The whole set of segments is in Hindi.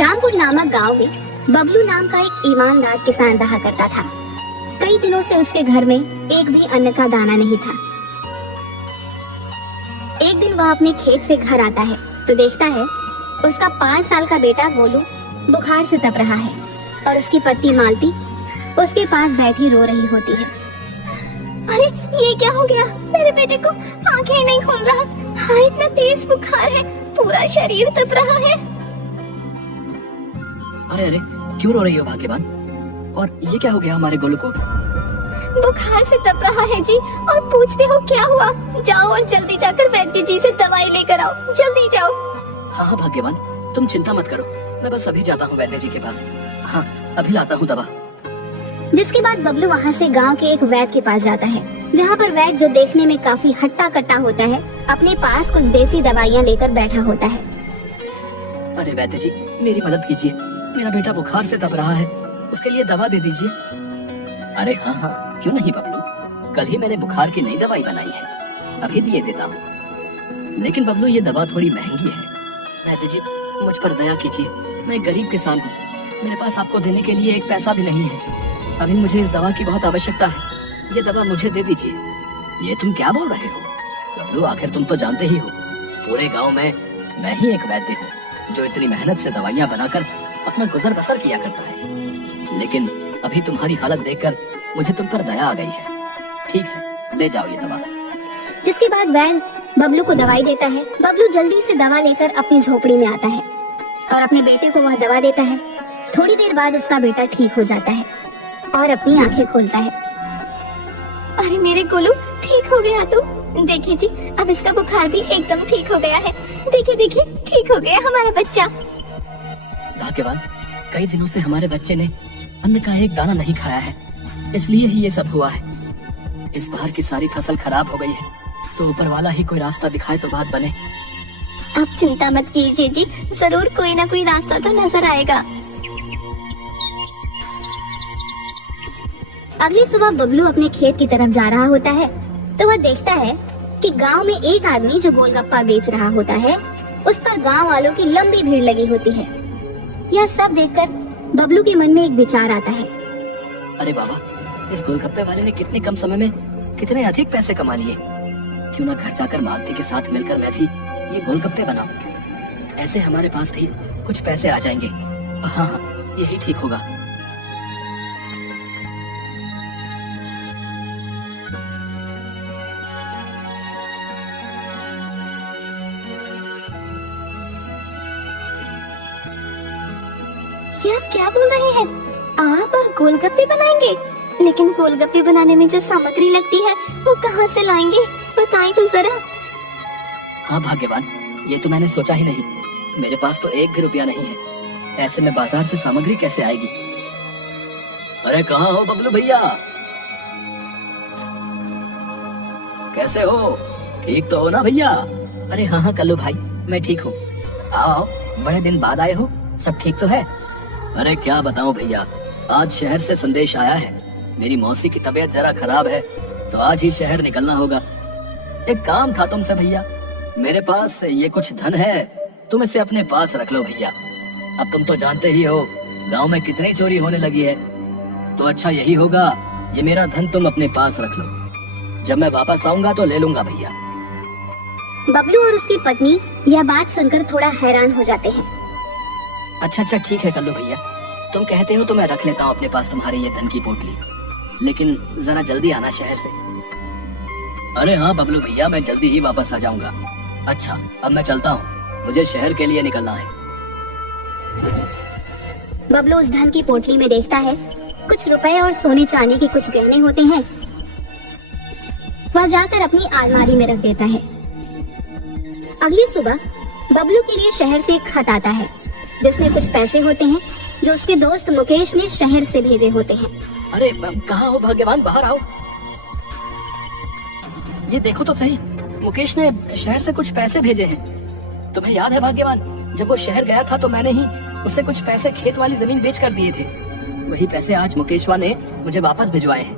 रामपुर नामक गांव में बबलू नाम का एक ईमानदार किसान रहा करता था। कई दिनों से उसके घर में एक भी अन्न का दाना नहीं था। एक दिन वह अपने खेत से घर आता है तो देखता है उसका 5 साल का बेटा गोलू बुखार से तप रहा है और उसकी पत्नी मालती उसके पास बैठी रो रही होती है। अरे ये क्या हो गया? मेरे बेटे को आंखें ही नहीं खोल रहा। हाँ, इतना तेज बुखार है, पूरा शरीर तप रहा है। अरे अरे, क्यों रो रही हो भाग्यवान? और ये क्या हो गया हमारे गोलू को? बुखार से तप रहा है जी। और पूछते हो क्या हुआ? जाओ और जल्दी जाकर वैद्य जी से दवाई लेकर आओ, जल्दी जाओ। हाँ हाँ भाग्यवान, तुम चिंता मत करो, मैं बस अभी जाता हूँ वैद्य जी के पास। हाँ, अभी लाता हूँ दवा। जिसके बाद बबलू वहाँ से गांव के एक वैद्य के पास जाता है, जहाँ पर वैद्य, जो देखने में काफी हट्टा कट्टा होता है, अपने पास कुछ देसी दवाइयाँ लेकर बैठा होता है। अरे वैद्य जी, मेरी मदद कीजिए, मेरा बेटा बुखार से तप रहा है, उसके लिए दवा दे दीजिए। अरे हाँ हाँ, क्यों नहीं बबलू, कल ही मैंने बुखार की नई दवाई बनाई है, अभी दिए देता हूँ। लेकिन बबलू, ये दवा थोड़ी महंगी है। वैद्य जी, मुझ पर दया कीजिए, मैं गरीब किसान हूँ, मेरे पास आपको देने के लिए एक पैसा भी नहीं है। अभी मुझे इस दवा की बहुत आवश्यकता है, ये दवा मुझे दे दीजिए। ये तुम क्या बोल रहे हो बबलू? आखिर तुम तो जानते ही हो, पूरे गांव में मैं ही एक वैद्य हूँ जो इतनी मेहनत से दवाइयाँ बनाकर अपना गुजर बसर किया करता है। लेकिन अभी तुम्हारी हालत देखकर मुझे तुम पर दया आ गई है। ठीक है, ले जाओ ये दवा। जिसके बाद वैद्य बबलू को दवाई देता है। बबलू जल्दी से दवा लेकर अपनी झोपड़ी में आता है और अपने बेटे को वह दवा देता है। थोड़ी देर बाद उसका बेटा ठीक हो जाता है और अपनी आंखें खोलता है। अरे मेरे गोलू, ठीक हो गया तू? देखिए जी, अब इसका बुखार भी एकदम ठीक हो गया है। देखिए देखिए, ठीक हो गया हमारा बच्चा। भाग्यवान, कई दिनों से हमारे बच्चे ने अन्न का एक दाना नहीं खाया है, इसलिए ही ये सब हुआ है। इस बार की सारी फसल खराब हो गई है, तो ऊपर वाला ही कोई रास्ता दिखाए तो बात बने। आप चिंता मत कीजिए जी, जरूर कोई ना कोई रास्ता तो नजर आएगा। अगली सुबह बबलू अपने खेत की तरफ जा रहा होता है तो वह देखता है कि गांव में एक आदमी जो गोलगप्पा बेच रहा होता है, उस पर गांव वालों की लंबी भीड़ लगी होती है। यह सब देखकर बबलू के मन में एक विचार आता है। अरे बाबा, इस गोलगप्पे वाले ने कितने कम समय में कितने अधिक पैसे कमा लिए। क्यों ना घर जाकर मालती के साथ मिलकर मैं भी ये गोलगप्पे बनाऊं, ऐसे हमारे पास भी कुछ पैसे आ जाएंगे। हाँ हाँ, यही ठीक होगा। ये आप क्या बोल रहे हैं? आप और गोलगप्पे बनाएंगे? लेकिन गोलगप्पे बनाने में जो सामग्री लगती है वो कहाँ से लाएंगे, बताएं तो जरा। हाँ भाग्यवान, ये तो मैंने सोचा ही नहीं। मेरे पास तो 1 भी रुपया नहीं है, ऐसे में बाजार से सामग्री कैसे आएगी? अरे कहाँ हो बबलू भैया, कैसे हो? ठीक तो हो ना भैया? अरे हाँ हाँ कल्लू भाई, मैं ठीक हूँ। आओ, बड़े दिन बाद आए हो, सब ठीक तो है? अरे क्या बताऊं भैया, आज शहर से संदेश आया है, मेरी मौसी की तबीयत जरा खराब है, तो आज ही शहर निकलना होगा। एक काम था तुमसे भैया, मेरे पास ये कुछ धन है, तुम इसे अपने पास रख लो भैया। अब तुम तो जानते ही हो गांव में कितनी चोरी होने लगी है, तो अच्छा यही होगा ये मेरा धन तुम अपने पास रख लो, जब मैं वापस आऊंगा तो ले लूंगा भैया। बबलू और उसकी पत्नी यह बात सुनकर थोड़ा हैरान हो जाते हैं। अच्छा अच्छा ठीक है कल्लू भैया, तुम कहते हो तो मैं रख लेता हूँ अपने पास तुम्हारी ये धन की पोटली, लेकिन जरा जल्दी आना शहर से। अरे हाँ बबलू भैया, मैं जल्दी ही वापस आ जाऊंगा। अच्छा, अब मैं चलता हूँ, मुझे शहर के लिए निकलना है। बबलू उस धन की पोटली में देखता है कुछ रुपए और सोने चांदी के कुछ गहने होते हैं। वह जाकर अपनी अलमारी में रख देता है। अगली सुबह बबलू के लिए शहर से एक खत आता है जिसमें कुछ पैसे होते हैं जो उसके दोस्त मुकेश ने शहर से भेजे होते हैं। अरे कहाँ हो भाग्यवान, बाहर आओ। ये देखो तो सही, मुकेश ने शहर से कुछ पैसे भेजे हैं। तुम्हें याद है भाग्यवान, जब वो शहर गया था तो मैंने ही उसे कुछ पैसे खेत वाली जमीन बेच कर दिए थे। वही पैसे आज मुकेशवा ने मुझे वापस भिजवाए हैं।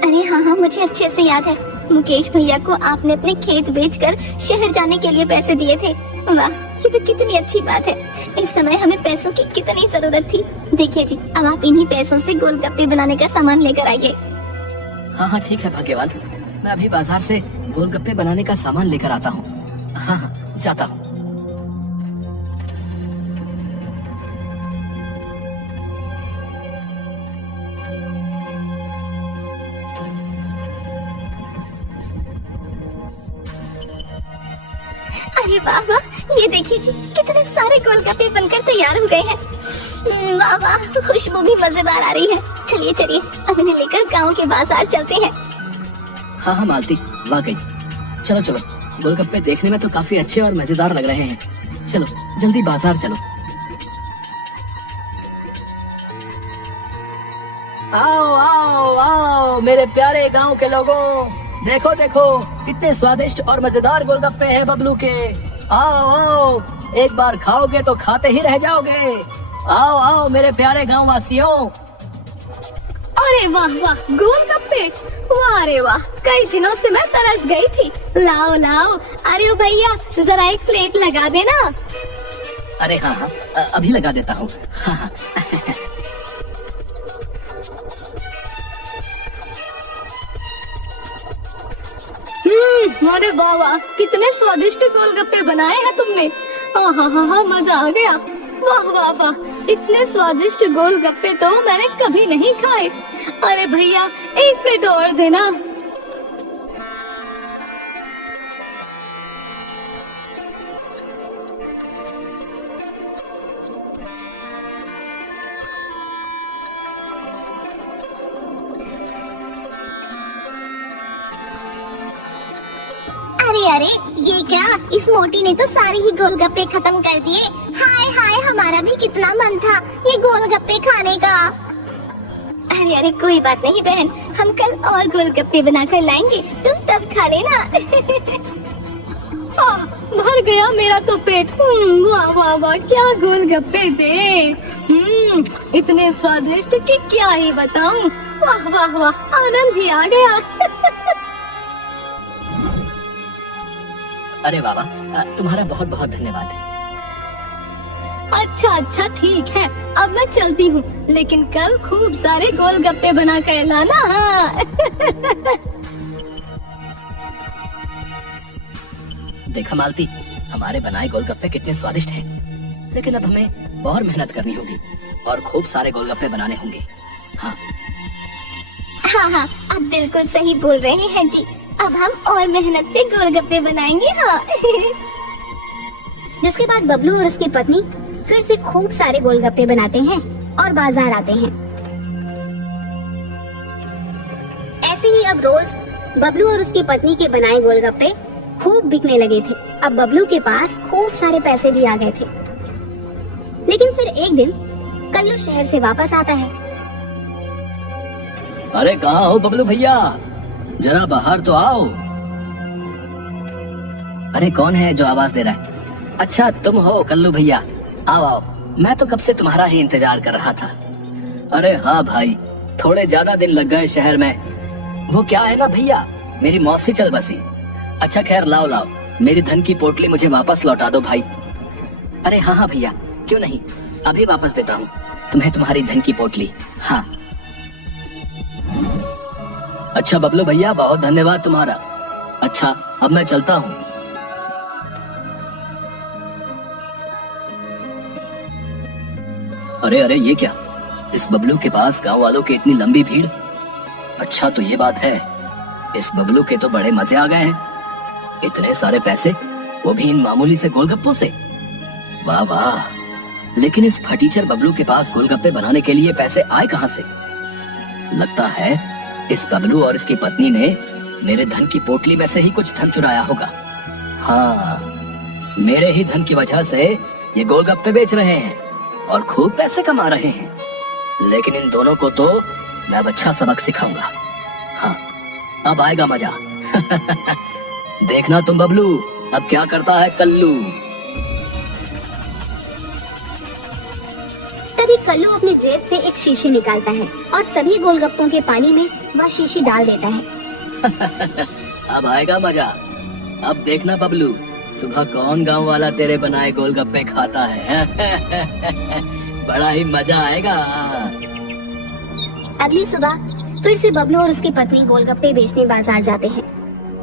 अरे हाँ हाँ, मुझे अच्छे से याद है, मुकेश भैया को आपने अपने खेत बेचकर शहर जाने के लिए पैसे दिए थे। वाह, ये तो कितनी अच्छी बात है। इस समय हमें पैसों की कितनी जरूरत थी। देखिए जी, अब आप इन्हीं पैसों से गोलगप्पे बनाने का सामान लेकर आइए। हाँ हाँ ठीक है भाग्यवान, मैं अभी बाजार से गोलगप्पे बनाने का सामान लेकर आता हूँ। हाँ हाँ जाता हूँ। अरे वाह वाह, ये देखिए जी, कितने सारे गोलगप्पे बनकर तैयार हो गए हैं। वाह वाह, खुशबू भी मजेदार आ रही है। चलिए चलिए, अब इन्हें लेकर गांव के बाजार चलते हैं। हाँ हाँ मालती, वाकई। चलो चलो, गोलगप्पे देखने में तो काफी अच्छे और मजेदार लग रहे हैं। चलो जल्दी बाजार चलो। आओ आओ आओ मेरे प्यारे गांव के लोगों, देखो देखो कितने स्वादिष्ट और मजेदार गोलगप्पे हैं बबलू के। आओ आओ, एक बार खाओगे तो खाते ही रह जाओगे। आओ आओ मेरे प्यारे गांव वासियों। अरे वाह वाह, गोलगप्पे, वाह रे वाह, कई दिनों से मैं तरस गई थी। लाओ लाओ, अरे ओ भैया, जरा एक प्लेट लगा देना। अरे हाँ हाँ, अभी लगा देता हूँ। हाँ हाँ। अरे वाह वाह, कितने स्वादिष्ट गोलगप्पे बनाए हैं तुमने। हाँ, मजा आ गया। वाह वाह वाह, इतने स्वादिष्ट गोलगप्पे तो मैंने कभी नहीं खाए। अरे भैया, एक प्लेट और देना। अरे अरे, ये क्या, इस मोटी ने तो सारे ही गोलगप्पे खत्म कर दिए। हाय हाय, हमारा भी कितना मन था ये गोलगप्पे खाने का। अरे अरे, कोई बात नहीं बहन, हम कल और गोलगप्पे बनाकर लाएंगे, तुम तब खा लेना। भर गया मेरा तो पेट। वाह वाह वाह, क्या गोलगप्पे थे। इतने स्वादिष्ट कि क्या ही बताऊं। वाह वाह वाह, आनंद ही आ गया। अरे बाबा, तुम्हारा बहुत बहुत धन्यवाद। अच्छा अच्छा ठीक है, अब मैं चलती हूँ, लेकिन कल खूब सारे गोलगप्पे बना कर लाना। हाँ। देखा मालती, हमारे बनाए गोलगप्पे कितने स्वादिष्ट हैं। लेकिन अब हमें और मेहनत करनी होगी और खूब सारे गोलगप्पे बनाने होंगे। हाँ हाँ, आप बिल्कुल सही बोल रहे हैं जी। अब हम और मेहनत से गोलगप्पे बनाएंगे। हाँ। जिसके बाद बबलू और उसकी पत्नी फिर से खूब सारे गोलगप्पे बनाते हैं और बाजार आते हैं। ऐसे ही अब रोज बबलू और उसकी पत्नी के बनाए गोलगप्पे खूब बिकने लगे थे। अब बबलू के पास खूब सारे पैसे भी आ गए थे। लेकिन फिर एक दिन कल्लू शहर से वापस आता है। अरे कहाँ हो बबलू भैया, जरा बाहर तो आओ। अरे कौन है जो आवाज दे रहा है? अच्छा तुम हो कल्लू भैया, आओ आओ, मैं तो कब से तुम्हारा ही इंतजार कर रहा था। अरे हाँ भाई, थोड़े ज्यादा दिन लग गए शहर में। वो क्या है ना भैया, मेरी मौसी चल बसी। अच्छा खैर, लाओ लाओ, मेरी धन की पोटली मुझे वापस लौटा दो भाई। अरे हाँ हाँ भैया, क्यों नहीं, अभी वापस देता हूँ तुम्हें तुम्हारी धन की पोटली। हाँ अच्छा बबलू भैया, बहुत धन्यवाद तुम्हारा। अच्छा अब मैं चलता हूँ। अरे अरे, ये क्या, इस बबलू के पास गांव वालों की इतनी लंबी भीड़। अच्छा तो ये बात है, इस बबलू के तो बड़े मजे आ गए हैं। इतने सारे पैसे, वो भी इन मामूली से गोलगप्पों से। वाह वाह, लेकिन इस फटीचर बबलू के पास गोलगप्पे बनाने के लिए पैसे आए कहाँ से? लगता है इस बबलू और इसकी पत्नी ने मेरे धन की पोटली में से ही कुछ धन चुराया होगा। हाँ, मेरे ही धन की वजह से ये गोलगप्पे बेच रहे हैं और खूब पैसे कमा रहे हैं। लेकिन इन दोनों को तो मैं अब अच्छा सबक सिखाऊंगा। हाँ, अब आएगा मजा। देखना तुम बबलू अब क्या करता है कल्लू। तभी कल्लू अपनी जेब से एक शीशी निकालता है और सभी गोलगप्पों के पानी में वह शीशी डाल देता है। अब आएगा मजा। अब देखना बबलू, सुबह कौन गांव वाला तेरे बनाए गोलगप्पे खाता है? बड़ा ही मजा आएगा। अगली सुबह फिर से बबलू और उसकी पत्नी गोलगप्पे बेचने बाजार जाते हैं,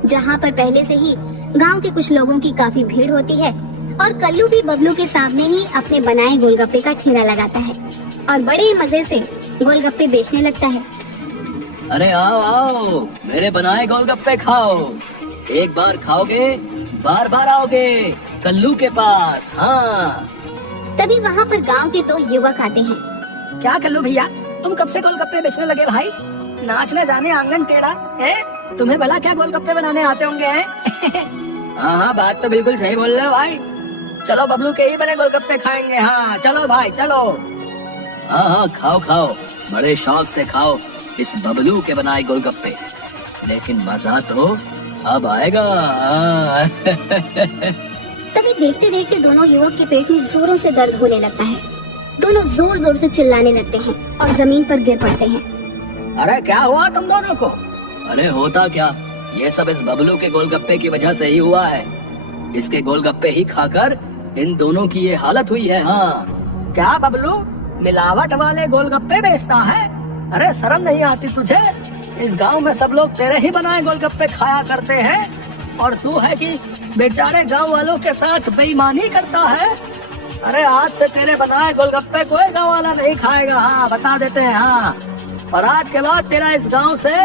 जहाँ पर पहले से ही गांव के कुछ लोगों की काफी भीड़ होती है। और कल्लू भी बबलू के सामने ही अपने बनाए गोलगप्पे का ठेला लगाता है और बड़े ही मजे से गोलगप्पे बेचने लगता है। अरे आओ आओ, मेरे बनाए गोलगप्पे खाओ। एक बार खाओगे बार बार आओगे कल्लू के पास। हाँ। तभी वहाँ पर गांव के 2 युवक आते हैं। क्या कल्लू भैया, तुम कब से गोलगप्पे बेचने लगे भाई? नाचने जाने आंगन टेढ़ा है, तुम्हें भला क्या गोलगप्पे बनाने आते होंगे हैं? हाँ, बात तो बिल्कुल सही बोल रहे हो भाई। चलो बबलू के ही बने गोलगप्पे खाएंगे। हाँ चलो भाई चलो। हाँ, खाओ खाओ, बड़े शौक से खाओ इस बबलू के बनाए गोलगप्पे। लेकिन मजा तो अब आएगा। तभी देखते देखते दोनों युवक के पेट में जोरों से दर्द होने लगता है। दोनों जोर जोर से चिल्लाने लगते हैं और जमीन पर गिर पड़ते हैं। अरे क्या हुआ तुम दोनों को? अरे होता क्या, ये सब इस बबलू के गोलगप्पे की वजह से ही हुआ है। इसके गोलगप्पे ही खाकर इन दोनों की ये हालत हुई है। हाँ। क्या बबलू मिलावट वाले गोलगप्पे बेचता है? अरे शर्म नहीं आती तुझे? इस गांव में सब लोग तेरे ही बनाए गोलगप्पे खाया करते हैं और तू है कि बेचारे गांव वालों के साथ बेईमानी करता है। अरे आज से तेरे बनाए गोलगप्पे कोई गांव वाला नहीं खाएगा। हाँ बता देते हैं। हाँ, और आज के बाद तेरा इस गांव से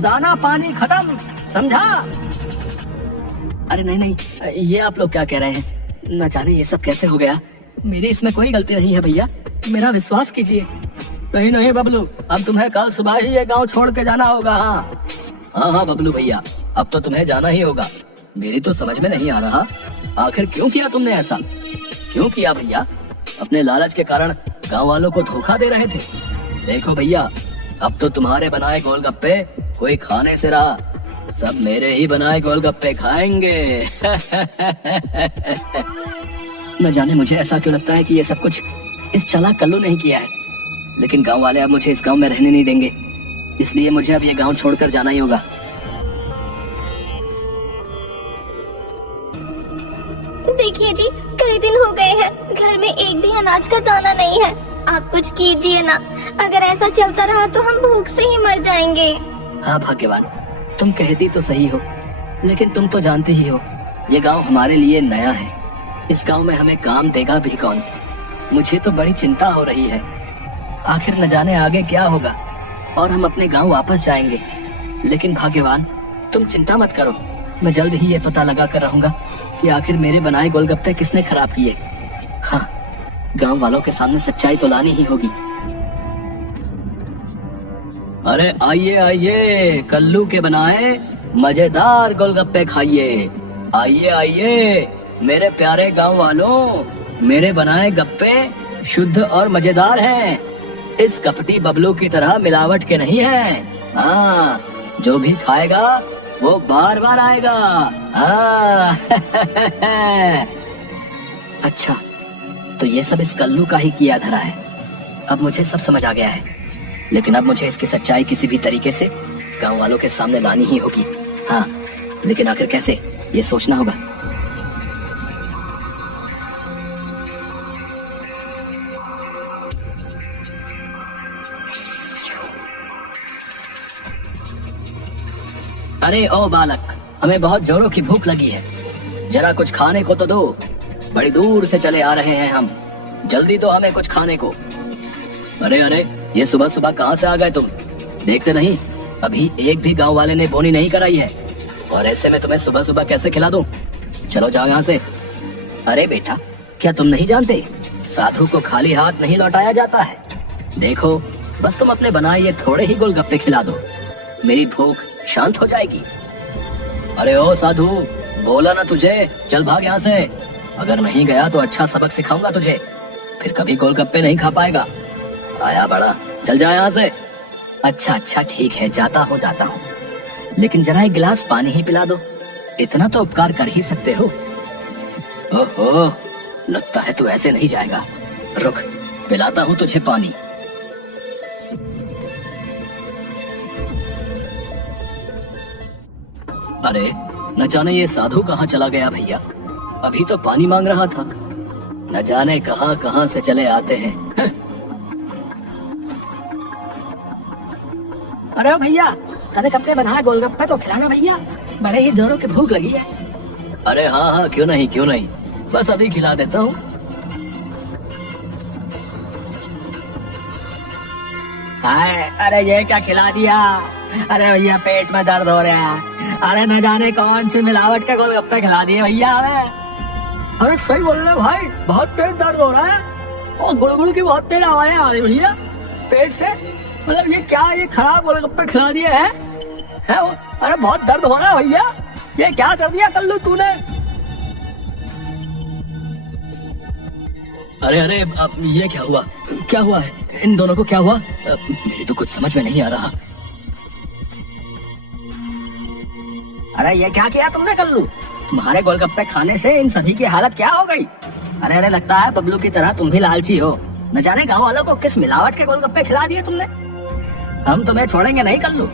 दाना पानी खत्म, समझा? अरे नहीं नहीं, ये आप लोग क्या कह रहे हैं? न जाने ये सब कैसे हो गया। मेरी इसमें कोई गलती नहीं है भैया, मेरा विश्वास कीजिए। नहीं नहीं बबलू, अब तुम्हें कल सुबह ही ये गांव छोड़ के जाना होगा। हाँ बबलू भैया, अब तो तुम्हें जाना ही होगा। मेरी तो समझ में नहीं आ रहा, आखिर क्यों किया तुमने ऐसा? क्यों किया भैया? अपने लालच के कारण गांव वालों को धोखा दे रहे थे। देखो भैया, अब तो तुम्हारे बनाए गोलगप्पे कोई खाने से रहा, सब मेरे ही बनाए गोलगप्पे खाएंगे। न जाने मुझे ऐसा क्यों लगता है कि ये सब कुछ इस चालाक कल्लू ने ही किया है। लेकिन गांव वाले अब मुझे इस गांव में रहने नहीं देंगे, इसलिए मुझे अब ये गांव छोड़कर जाना ही होगा। देखिए जी, कई दिन हो गए हैं, घर में एक भी अनाज का दाना नहीं है। आप कुछ कीजिए ना, अगर ऐसा चलता रहा तो हम भूख से ही मर जाएंगे। हाँ भाग्यवान, तुम कहती तो सही हो, लेकिन तुम तो जानते ही हो ये गांव हमारे लिए नया है। इस गांव में हमें काम देगा भी कौन? मुझे तो बड़ी चिंता हो रही है। आखिर न जाने आगे क्या होगा और हम अपने गांव वापस जाएंगे। लेकिन भाग्यवान, तुम चिंता मत करो, मैं जल्द ही ये पता लगा कर रहूंगा कि आखिर मेरे बनाए गोलगप्पे किसने खराब किए। हाँ, गांव वालों के सामने सच्चाई तो लानी ही होगी। अरे आइए आइए, कल्लू के बनाए मजेदार गोलगप्पे खाइए। आइए आइए मेरे प्यारे गांव वालों, मेरे बनाए गप्पे शुद्ध और मजेदार हैं। इस कपटी बबलू की तरह मिलावट के नहीं हैं। हाँ, जो भी खाएगा वो बार बार आएगा। हाँ। अच्छा, तो ये सब इस कल्लू का ही किया धरा है। अब मुझे सब समझ आ गया है, लेकिन अब मुझे इसकी सच्चाई किसी भी तरीके से गांव वालों के सामने लानी ही होगी। हाँ, लेकिन आखिर कैसे, ये सोचना होगा। अरे ओ बालक, हमें बहुत जोरों की भूख लगी है, जरा कुछ खाने को तो दो। बड़ी दूर से चले आ रहे हैं हम, जल्दी दो हमें कुछ खाने को। अरे अरे, ये सुबह सुबह कहाँ से आ गए तुम? देखते नहीं अभी एक भी गांव वाले ने बोनी नहीं कराई है, और ऐसे में तुम्हें सुबह सुबह कैसे खिला दूं? चलो जाओ यहाँ से। अरे बेटा, क्या तुम नहीं जानते, साधु को खाली हाथ नहीं लौटाया जाता है। देखो, बस तुम अपने बनाए ये थोड़े ही गोलगप्पे खिला दो, मेरी भूख शांत हो जाएगी। अरे ओ साधु, बोला ना तुझे, चल भाग यहाँ से। अगर नहीं गया तो अच्छा सबक सिखाऊंगा तुझे, फिर कभी गोलगप्पे नहीं खा पाएगा। आया बड़ा, चल जा यहाँ से। अच्छा अच्छा ठीक है, जाता हूँ, लेकिन जरा एक गिलास पानी ही पिला दो, इतना तो उपकार कर ही सकते हो। ओहो, लगता है तू ऐसे नहीं जाएगा। रुक, पिलाता हूँ तुझे पानी। अरे न जाने ये साधु कहाँ चला गया भैया। अभी तो पानी मांग रहा था। न जाने कहां कहां से चले आते हैं। अरे भैया, कल कपड़े बनाए गोलगप्पे तो खिलाना भैया, बड़े ही जोरों की भूख लगी है। अरे हाँ हाँ, क्यों नहीं क्यों नहीं, बस अभी खिला देता हूँ। हाय, अरे ये क्या खिला दिया? अरे भैया पेट में दर्द हो रहा है। अरे न जाने कौन सी मिलावट के गोलगप्पे खिला दिए भैया हमें। अरे सही बोल रहे भाई, बहुत पेट दर्द हो रहा है और गुड़गुड़ की बहुत तेज आवाजें आ रही भैया पेट से। मतलब ये क्या, ये खराब गोलगप्पे खिला दिए हैं? अरे बहुत दर्द हो रहा है भैया, ये क्या कर दिया कल्लू तूने? अरे अरे, अब ये क्या हुआ? क्या हुआ है इन दोनों को, क्या हुआ? मेरी तो कुछ समझ में नहीं आ रहा। अरे ये क्या किया तुमने कल्लू? तुम्हारे गोलगप्पे खाने से इन सभी की हालत क्या हो गई? अरे अरे, लगता है बबलू की तरह तुम भी लालची हो। न जाने गांव वालों को किस मिलावट के गोलगप्पे खिला दिए तुमने। हम तुम्हें छोड़ेंगे नहीं कल्लू।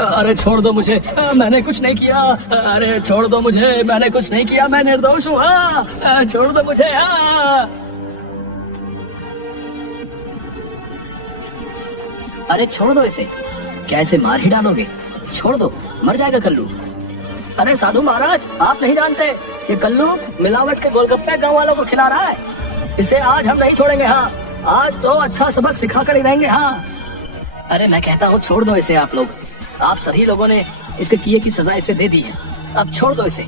अरे छोड़ दो मुझे, मैंने कुछ नहीं किया। अरे छोड़ दो मुझे, मैंने कुछ नहीं किया, मैं निर्दोष हूँ। छोड़ दो मुझे। अरे छोड़ दो इसे, क्या इसे मार ही डालोगे? छोड़ दो, मर जाएगा कल्लू। अरे साधु महाराज, आप नहीं जानते, ये कल्लू मिलावट के गोलगप्पे गांव वालों को खिला रहा है। इसे आज हम नहीं छोड़ेंगे। हाँ, आज तो अच्छा सबक सिखा कर ही रहेंगे। हाँ, अरे मैं कहता हूँ छोड़ दो इसे। आप लोग, आप सभी लोगों ने इसके किए की सजा इसे दे दी है, अब छोड़ दो इसे।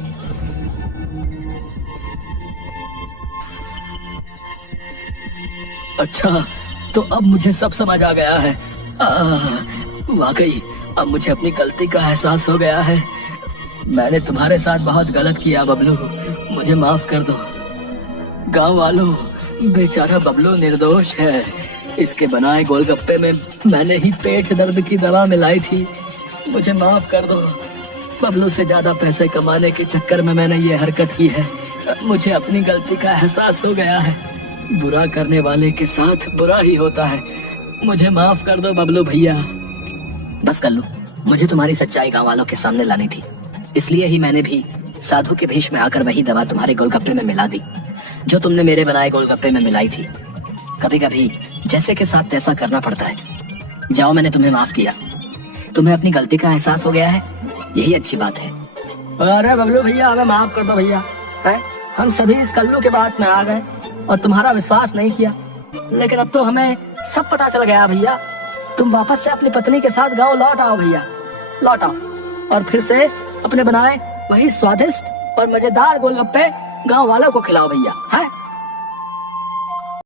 अच्छा, तो अब मुझे सब समझ आ गया है। वाकई अब मुझे अपनी गलती का एहसास हो गया है। मैंने तुम्हारे साथ बहुत गलत किया बबलू, मुझे माफ कर दो। गांव वालों, बेचारा बबलू निर्दोष है। इसके बनाए गोलगप्पे में मैंने ही पेट दर्द की दवा मिलाई थी। मुझे माफ कर दो। बबलू से ज्यादा पैसे कमाने के चक्कर में मैंने ये हरकत की है। मुझे अपनी गलती का एहसास हो गया है। बुरा करने वाले के साथ बुरा ही होता है। मुझे माफ कर दो बबलू भैया। बस कल्लू, मुझे तुम्हारी सच्चाई गांव वालों के सामने लानी थी, इसलिए ही मैंने भी साधु के भेष में आकर वही दवा तुम्हारे गोलगप्पे में मिला दी जो तुमने मेरे बनाए गोलगप्पे में मिलाई थी। कभी कभी जैसे के साथ तैसा करना पड़ता है। जाओ, मैंने तुम्हें माफ किया। तुम्हें अपनी गलती का एहसास हो गया है, यही अच्छी बात है। अरे बबलू भैया, हमें माफ कर दो भैया। हम सभी इस कल्लू के बात में आ गए और तुम्हारा विश्वास नहीं किया, लेकिन अब तो हमें सब पता चल गया भैया। तुम वापस से अपनी पत्नी के साथ गाँव लौट आओ भैया, लौट आओ और फिर से अपने बनाए वही स्वादिष्ट और मजेदार गोलगप्पे गाँव वालों को खिलाओ भैया। है